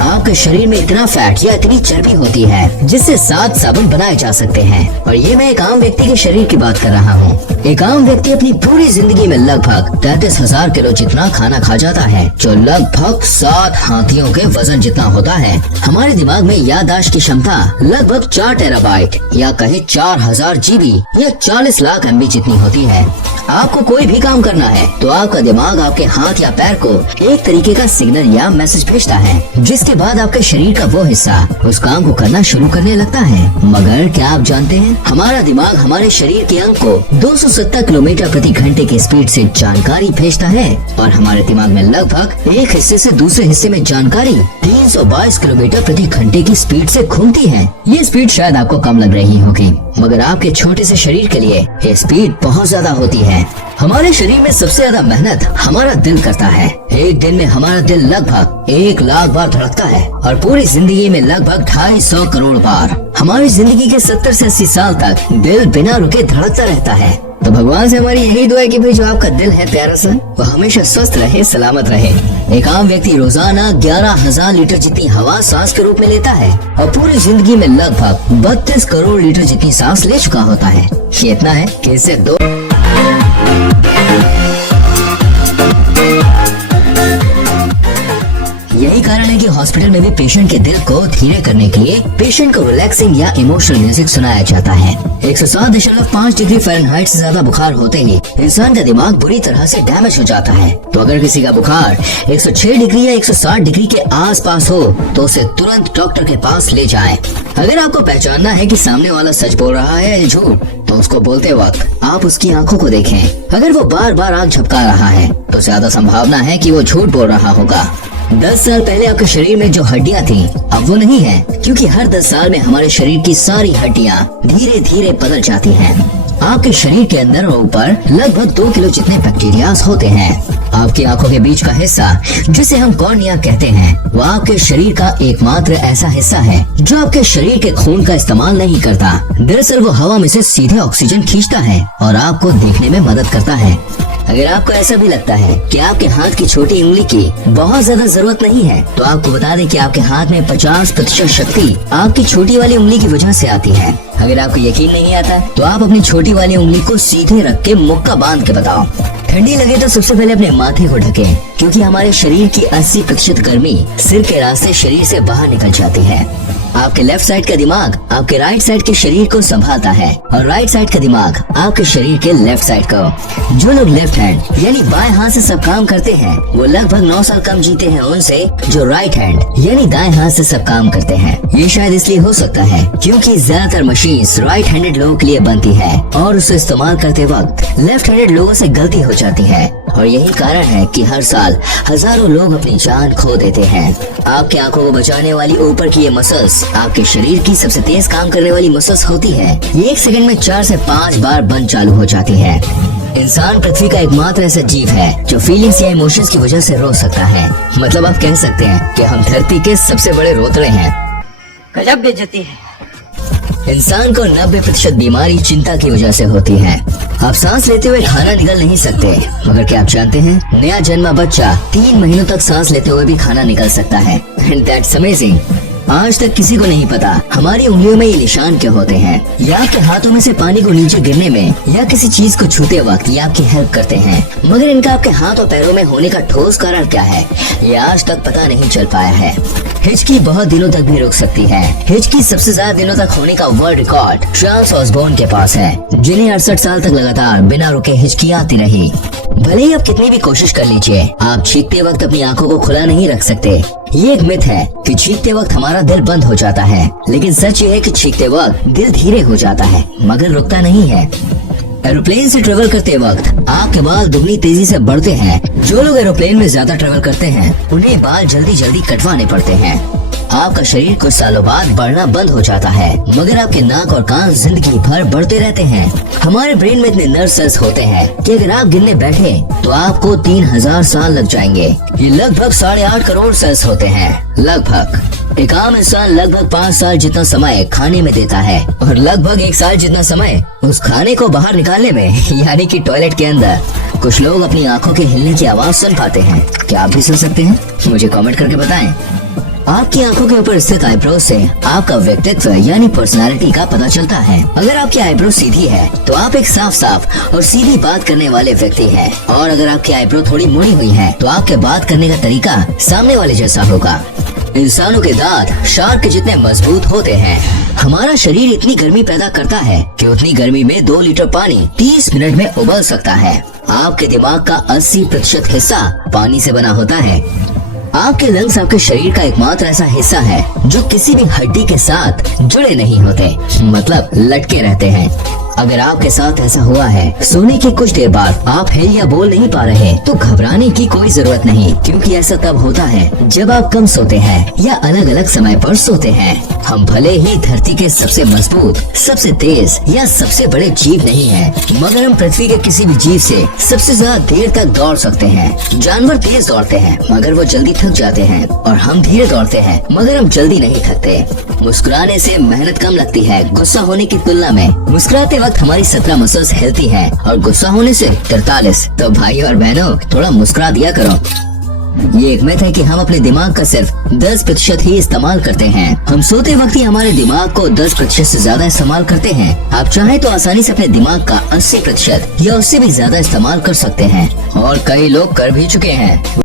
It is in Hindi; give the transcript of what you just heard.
आपके शरीर में इतना फैट या इतनी चर्बी होती है जिससे 7 साबुन बनाए जा सकते हैं। और ये मैं एक आम व्यक्ति के शरीर की बात कर रहा हूँ। एक आम व्यक्ति अपनी पूरी जिंदगी में लगभग 33,000 किलो जितना खाना खा जाता है, जो लगभग 7 हाथियों के वजन जितना होता है। हमारे दिमाग में याददाश्त की क्षमता लगभग 4 टेराबाइट या कहे 4000 जीबी या 40 लाख MB जितनी होती है। आपको कोई भी काम करना है तो आपका दिमाग आपके हाथ या पैर को एक तरीके का सिग्नल या मैसेज भेजता है, जिसके बाद आपके शरीर का वो हिस्सा उस काम को करना शुरू करने लगता है। मगर क्या आप जानते हैं, हमारा दिमाग हमारे शरीर के अंग को 270 किलोमीटर प्रति घंटे की स्पीड से जानकारी भेजता है और हमारे दिमाग में लगभग एक हिस्से से दूसरे हिस्से में जानकारी 322 किलोमीटर प्रति घंटे की स्पीड से घूमती है। ये स्पीड शायद आपको कम लग रही होगी, मगर आपके छोटे से शरीर के लिए ये स्पीड बहुत ज्यादा होती है। हमारे शरीर में सबसे ज्यादा मेहनत हमारा दिल करता है। एक दिन में हमारा दिल लगभग 1 लाख बार धड़कता है और पूरी जिंदगी में लगभग 250 करोड़ बार। हमारी जिंदगी के 70 से 80 साल तक दिल बिना रुके धड़कता रहता है। तो भगवान से हमारी यही दुआ है कि भाई जो आपका दिल है प्यारा सा, वो हमेशा स्वस्थ रहे, सलामत रहे। एक आम व्यक्ति रोजाना 11,000 लीटर जितनी हवा सांस के रूप में लेता है और पूरी जिंदगी में लगभग 32 करोड़ लीटर जितनी सांस ले चुका होता है। ये इतना है कि इससे दो यही कारण है कि हॉस्पिटल में भी पेशेंट के दिल को धीरे करने के लिए पेशेंट को रिलैक्सिंग या इमोशनल म्यूजिक सुनाया जाता है। 107.5 डिग्री फ़ारेनहाइट से ज्यादा बुखार होते ही इंसान का दिमाग बुरी तरह से डैमेज हो जाता है। तो अगर किसी का बुखार 106 डिग्री या 160 डिग्री के आसपास हो तो उसे तुरंत डॉक्टर के पास ले जाएं। अगर आपको पहचानना है कि सामने वाला सच बोल रहा है या झूठ, तो उसको बोलते वक्त आप उसकी आंखों को देखें। अगर वो बार बार आंख झपका रहा है तो ज्यादा संभावना है कि वो झूठ बोल रहा होगा। 10 साल पहले आपके शरीर में जो हड्डियां थी अब वो नहीं है, क्योंकि हर 10 साल में हमारे शरीर की सारी हड्डियां धीरे धीरे बदल जाती हैं। आपके शरीर के अंदर और ऊपर लगभग 2 किलो जितने बैक्टीरियाज होते हैं। आपकी आंखों के बीच का हिस्सा जिसे हम कॉर्निया कहते हैं, वो आपके शरीर का एकमात्र ऐसा हिस्सा है जो आपके शरीर के खून का इस्तेमाल नहीं करता। दरअसल वो हवा में से सीधे ऑक्सीजन खींचता है और आपको देखने में मदद करता है। अगर आपको ऐसा भी लगता है कि आपके हाथ की छोटी उंगली की बहुत ज्यादा जरूरत नहीं है, तो आपको बता दें कि आपके हाथ में 50% शक्ति आपकी छोटी वाली उंगली की वजह से आती है। अगर आपको यकीन नहीं आता तो आप अपनी छोटी वाली उंगली को सीधे रख के मुक्का बांध के बताओ। ठंडी लगे तो सबसे पहले अपने माथे को ढकें, क्योंकि हमारे शरीर की 80% गर्मी सिर के रास्ते शरीर से बाहर निकल जाती है। आपके लेफ्ट साइड का दिमाग आपके राइट साइड के शरीर को संभालता है और राइट साइड का दिमाग आपके शरीर के लेफ्ट साइड को। जो लोग लेफ्ट हैंड यानी बाएं हाथ से सब काम करते हैं वो लगभग 9 साल कम जीते हैं उनसे जो राइट हैंड यानी दाएं हाथ से सब काम करते हैं। ये शायद इसलिए हो सकता है क्योंकि ज्यादातर मशीन्स राइट हैंडेड लोगों के लिए बनती है और उसे इस्तेमाल करते वक्त लेफ्ट हैंडेड लोगों से गलती हो जाती है। और यही कारण है कि हर साल हजारों लोग अपनी जान खो देते हैं। आपकी आंखों को बचाने वाली ऊपर की ये मसल्स आपके शरीर की सबसे तेज काम करने वाली मसल्स होती है। ये 1 सेकंड में 4 से 5 बार बंद चालू हो जाती है। इंसान पृथ्वी का एकमात्र ऐसा जीव है जो फीलिंग्स या इमोशंस की वजह से रो सकता है। मतलब आप कह सकते हैं कि हम धरती के सबसे बड़े रोतड़े हैं। गजब बेइज्जती है। इंसान को 90% बीमारी चिंता की वजह से होती है। आप सांस लेते हुए खाना निगल नहीं सकते, मगर क्या आप जानते हैं नया जन्मा बच्चा 3 महीनों तक सांस लेते हुए भी खाना निकल सकता है। And that's amazing. आज तक किसी को नहीं पता हमारी उंगलियों में ये निशान क्या होते हैं, या आपके हाथों में से पानी को नीचे गिरने में या किसी चीज को छूते वक्त ये आपकी हेल्प करते हैं। मगर इनका आपके हाथ और पैरों में होने का ठोस कारण क्या है, ये आज तक पता नहीं चल पाया है। हिचकी बहुत दिनों तक भी रुक सकती है। हिचकी सबसे ज्यादा दिनों तक होने का वर्ल्ड रिकॉर्ड चार्ल्स ऑसबोर्न के पास है, जिन्हें 68 साल तक लगातार बिना रुके हिचकी आती रही। भले ही आप कितनी भी कोशिश कर लीजिए, आप चीखते वक्त अपनी आंखों को खुला नहीं रख सकते। ये एक मिथ है कि चीखते वक्त हमारा दिल बंद हो जाता है, लेकिन सच ये है कि चीखते वक्त दिल धीरे हो जाता है मगर रुकता नहीं है। एरोप्लेन से ट्रेवल करते वक्त आपके बाल दुगनी तेजी से बढ़ते हैं। जो लोग एरोप्लेन में ज्यादा ट्रेवल करते हैं उन्हें बाल जल्दी जल्दी कटवाने पड़ते हैं। आपका शरीर कुछ सालों बाद बढ़ना बंद हो जाता है, मगर आपके नाक और कान जिंदगी भर बढ़ते रहते हैं। हमारे ब्रेन में इतने नर्व सेल्स होते हैं कि अगर आप गिनने बैठे तो आपको 3000 साल लग जाएंगे। ये लगभग 8.5 करोड़ सेल्स होते हैं। लगभग एक आम इंसान लगभग 5 साल जितना समय खाने में देता है और लगभग 1 साल जितना समय उस खाने को बाहर निकालने में यानी कि टॉयलेट के अंदर। कुछ लोग अपनी आंखों के हिलने की आवाज सुन पाते हैं। क्या आप भी सुन सकते हैं? मुझे कमेंट करके बताएं। आपकी आंखों के ऊपर स्थित आईब्रो से आपका व्यक्तित्व यानी पर्सनालिटी का पता चलता है। अगर आपकी आईब्रो सीधी है तो आप एक साफ साफ और सीधी बात करने वाले व्यक्ति हैं, और अगर आपकी आईब्रो थोड़ी मुड़ी हुई है तो आपके बात करने का तरीका सामने वाले जैसा होगा। इंसानों के दांत शार्क के जितने मजबूत होते हैं। हमारा शरीर इतनी गर्मी पैदा करता है कि उतनी गर्मी में 2 लीटर पानी 30 मिनट में उबल सकता है। आपके दिमाग का 80% हिस्सा पानी से बना होता है। आपके लंग्स आपके शरीर का एकमात्र ऐसा हिस्सा है जो किसी भी हड्डी के साथ जुड़े नहीं होते, मतलब लटके रहते हैं। अगर आपके साथ ऐसा हुआ है, सोने के कुछ देर बाद आप हिल या बोल नहीं पा रहे, तो घबराने की कोई जरूरत नहीं, क्योंकि ऐसा तब होता है जब आप कम सोते हैं या अलग अलग समय पर सोते हैं। हम भले ही धरती के सबसे मजबूत, सबसे तेज या सबसे बड़े जीव नहीं हैं, मगर हम पृथ्वी के किसी भी जीव से सबसे ज्यादा देर तक दौड़ सकते हैं। जानवर तेज दौड़ते हैं मगर वो जल्दी थक जाते हैं, और हम धीरे दौड़ते हैं मगर हम जल्दी नहीं थकते। मुस्कुराने से मेहनत कम लगती है गुस्सा होने की तुलना में। मुस्कुराते वक्त हमारी 17 मसल्स हिलती हैं और गुस्सा होने से 43। तो भाई और बहनों, थोड़ा मुस्कुरा दिया करो। ये एक मिथ है कि हम अपने दिमाग का सिर्फ 10% ही इस्तेमाल करते हैं। हम सोते वक्त ही हमारे दिमाग को 10% से ज्यादा इस्तेमाल करते हैं। आप चाहें तो आसानी से अपने दिमाग का 80% या उससे भी ज्यादा इस्तेमाल कर सकते हैं, और कई लोग कर भी चुके हैं।